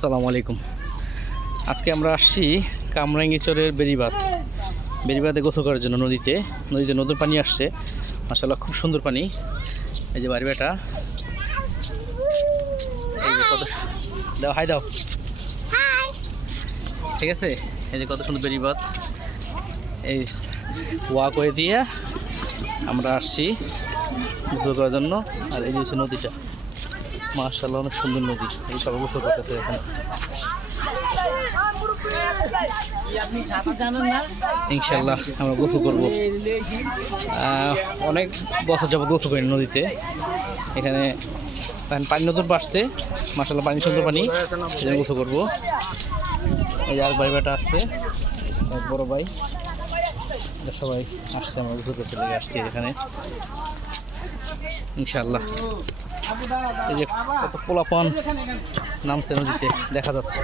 আসসালামু আলাইকুম। আজকে আমরা আসছি কামরাঙ্গীরচরের বেড়িবাঁধে গোসল করার জন্য। নদীতে নতুন পানি আসছে, মাশাআল্লাহ খুব সুন্দর পানি। এই যে বাড়িবাটা, এই যে কত দাও, হাই দাও, ঠিক আছে। এই যে কত সুন্দর বেড়িবাঁধ, এই ওয়াকওয়ে দিয়ে আমরা আসছি গোসল করার জন্য। আর এই যে হচ্ছে নদীটা, মাশাআল্লাহ অনেক সুন্দর নদী। এই সবাই গোসল করতেছে এখন। ইনশাল্লাহ আমরা গোসল করবো। অনেক বছর যাবত গোসল করি নদীতে। এখানে পানি নতুন বাড়ছে, মাশাআল্লাহ পানি সুন্দর পানি, সেখানে গোসল করবো। এই যে আর ভাইটা আসছে, এক বড় ভাই, সবাই আসছে, আমরা গোসল করতে লেগে আসছি এখানে ইনশাল্লাহ। এই যে কত পোলাপান নামছে নদীতে দেখা যাচ্ছে।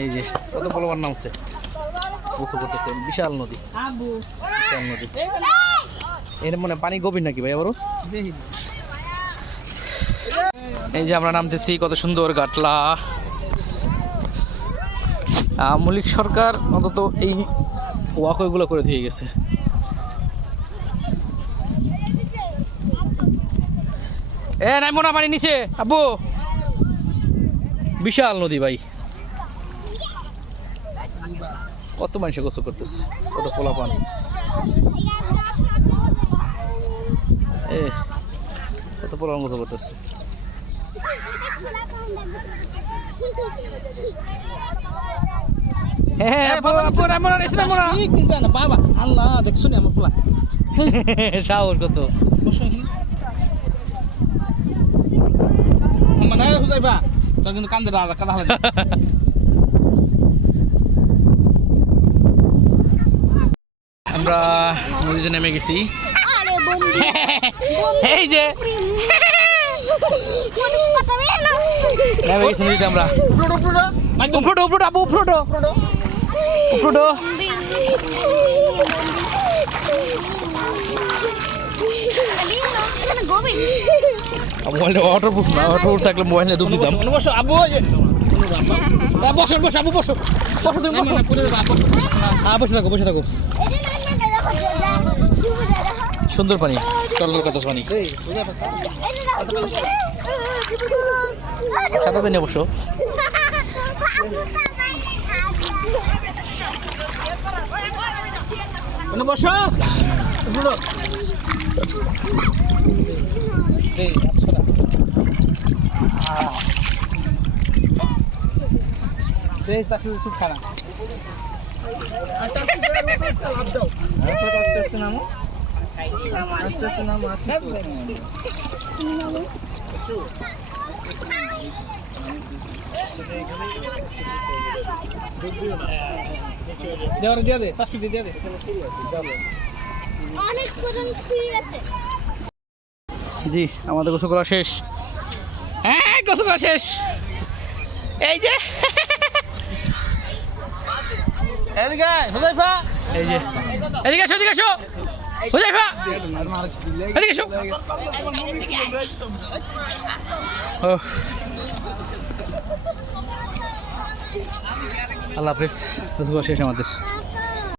এই যে কত পোলাপান নামছে, গোসল করতেছে। বিশাল নদী, বিশাল নদী। এর মানে পানি গভীর নাকি ভাই আবারও? এই যে আমরা নামতেছি, কত সুন্দর গাটলা। মৌলিক সরকার অন্তত এই ওয়াকওয়েগুলো করে দিয়ে গেছে। নাই মোনা পানি নিচে আব্বু, বিশাল নদী ভাই। কত মানুষে গোসল করতেছে, কত পোলাপান। কত পোলাপান গোসল করতেছে। বাবা আল্লাহ দেখছো নি আমার পোলা সাহস কত। মানে বুঝাইবা তোর কিন্তু কান্দে কাদা হলে। আমরা নদীতে নেমে গেছি। এই যে নেমে গেছি নদীতে আমরা। উপরোটো আপু, উপরোটো। মোবাইলটা ওয়াটারপ্রুফ না, ওয়াটারপ্রুফ থাকলে মোবাইল নিয়ে ডুব দিতাম। বসো আবু, বসো আবু, বসো তুমি, বসো বসে থাকো। সুন্দর পানি, টলটল কত পানি। সাঁতার নিয়ে বসো। বসো চুপ খানা দিয়ে দে, 5 মিনিট দিয়ে দে। জি আমাদের গোসল করা শেষ। হ্যাঁ গোসল করা শেষ। এই যে এদিকে হুজাইফা, এই যে এদিকে আসো, এদিকে আসো হুজাইফা, এদিকে আসো। আল্লাহ হাফেজ, গোসল করা শেষ আমাদের।